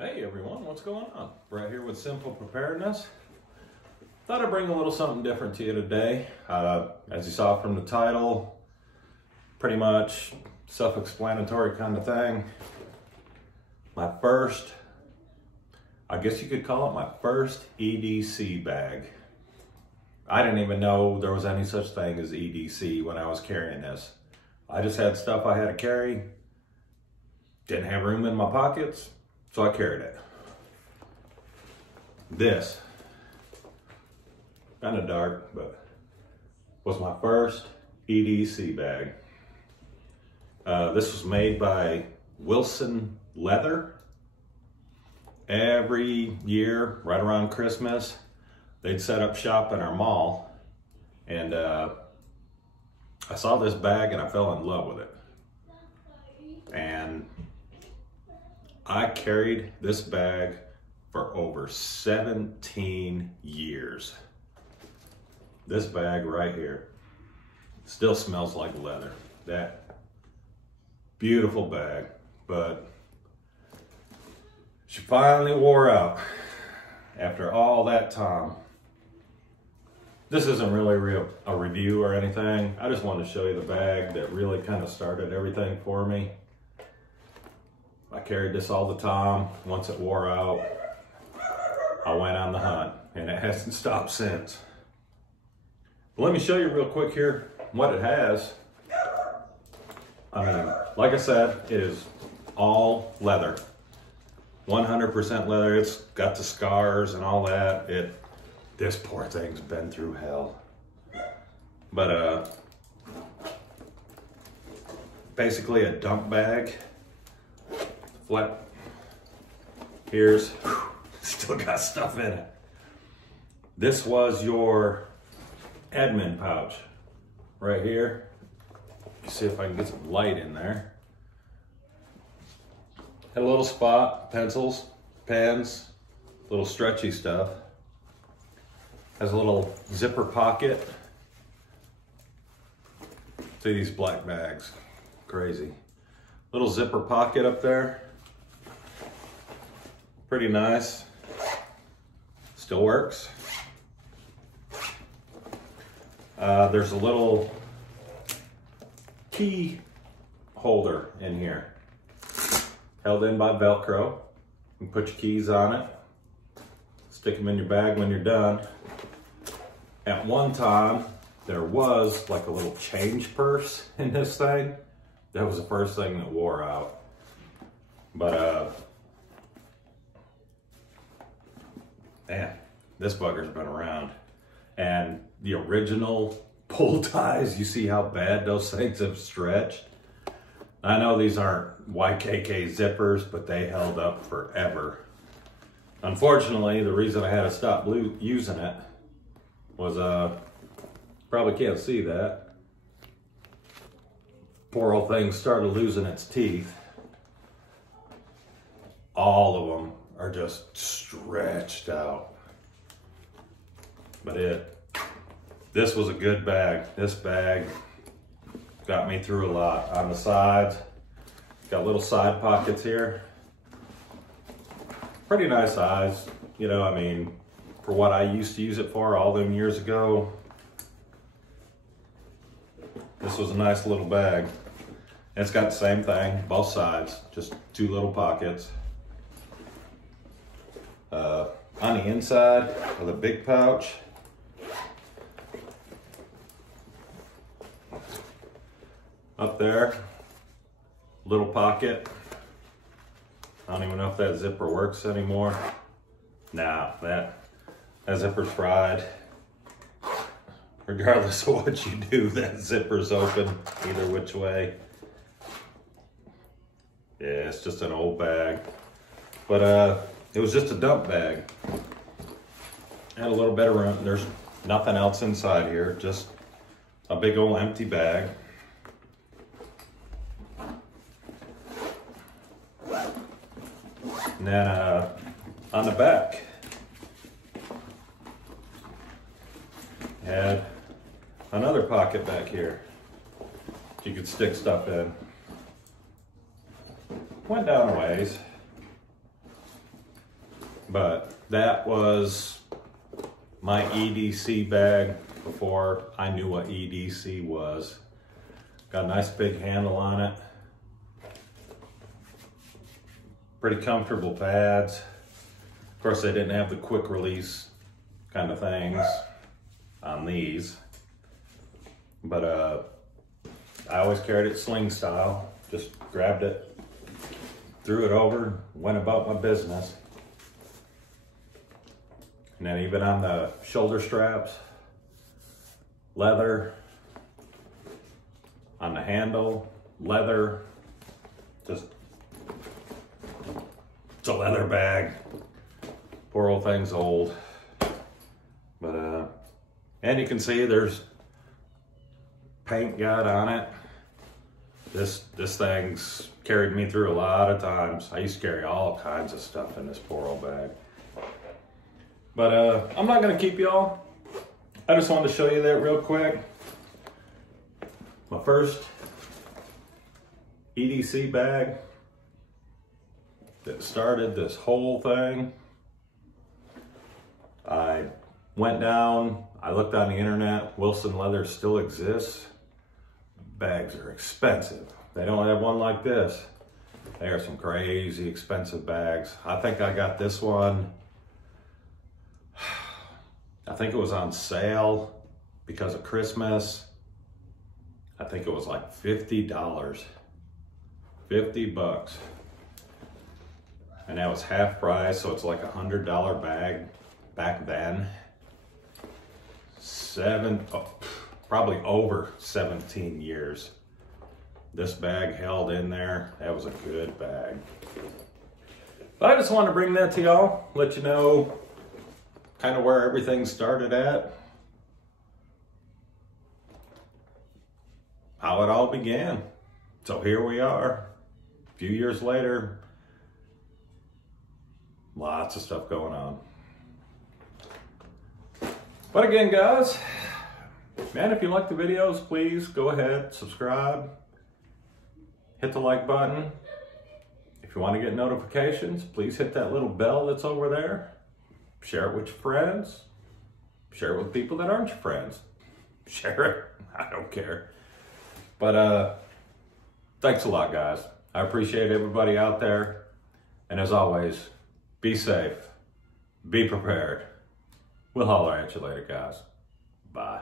Hey everyone, what's going on? Brett here with Simple Preparedness. Thought I'd bring a little something different to you today. As you saw from the title, pretty much self-explanatory kind of thing. My first, I guess you could call it my first EDC bag. I didn't even know there was any such thing as EDC when I was carrying this. I just had stuff I had to carry, didn't have room in my pockets, so I carried it. This, kind of dark, but was my first EDC bag. This was made by Wilson Leather. Every year, right around Christmas, they'd set up shop in our mall, and I saw this bag and I fell in love with it. And I carried this bag for over 17 years. This bag right here still smells like leather. That beautiful bag, but she finally wore out after all that time. This isn't really a review or anything. I just wanted to show you the bag that really kind of started everything for me. I carried this all the time. Once it wore out, I went on the hunt, and it hasn't stopped since. But let me show you real quick here what it has. I mean, like I said, it is all leather. 100% leather. It's got the scars and all that. This poor thing's been through hell. But basically a dump bag. Flat. Here's, still got stuff in it. This was your admin pouch right here. Let's see if I can get some light in there. Had a little spot, pencils, pens, little stretchy stuff. Has a little zipper pocket. See these black bags, crazy. Little zipper pocket up there. Pretty nice. Still works. There's a little key holder in here, held in by Velcro. You can put your keys on it, stick them in your bag when you're done. At one time, there was like a little change purse in this thing. That was the first thing that wore out. But man, this bugger's been around. And the original pull ties, you see how bad those things have stretched? I know these aren't YKK zippers, but they held up forever. Unfortunately, the reason I had to stop using it was, probably can't see that. Poor old thing started losing its teeth. All of them are just stretched out. But this was a good bag. This bag got me through a lot. On the sides, got little side pockets here. Pretty nice size. You know, I mean, for what I used to use it for all them years ago, this was a nice little bag. It's got the same thing, both sides, just two little pockets. On the inside of the big pouch, up there, little pocket. I don't even know if that zipper works anymore. Nah, that zipper's fried. Regardless of what you do, that zipper's open either which way. Yeah, it's just an old bag. But it was just a dump bag. Had a little bit of room. There's nothing else inside here, just a big old empty bag. And then on the back, had another pocket back here. You could stick stuff in. Went down a ways. But that was my EDC bag before I knew what EDC was. Got a nice big handle on it. Pretty comfortable pads. Of course, they didn't have the quick release kind of things on these. But I always carried it sling style. Just grabbed it, threw it over, went about my business. And then even on the shoulder straps, leather. On the handle, leather. Just, it's a leather bag. Poor old thing's old. But, and you can see there's paint got on it. This thing's carried me through a lot of times. I used to carry all kinds of stuff in this poor old bag. But I'm not gonna keep y'all. I just wanted to show you that real quick. My first EDC bag that started this whole thing. I went down, I looked on the internet, Wilson Leather still exists. Bags are expensive. They don't have one like this. They are some crazy expensive bags. I think I got this one, I think it was on sale because of Christmas. I think it was like $50, 50 bucks. And that was half price, so it's like $100 bag back then. Probably over 17 years. This bag held in there. That was a good bag. But I just wanted to bring that to y'all, let you know kind of where everything started at. How it all began. So here we are, a few years later. Lots of stuff going on. But again, guys, man, if you like the videos, please go ahead, subscribe, hit the like button. If you want to get notifications, please hit that little bell that's over there. Share it with your friends. Share it with people that aren't your friends. Share it, I don't care. But thanks a lot, guys. I appreciate everybody out there. And as always, be safe, be prepared. We'll holler at you later, guys. Bye.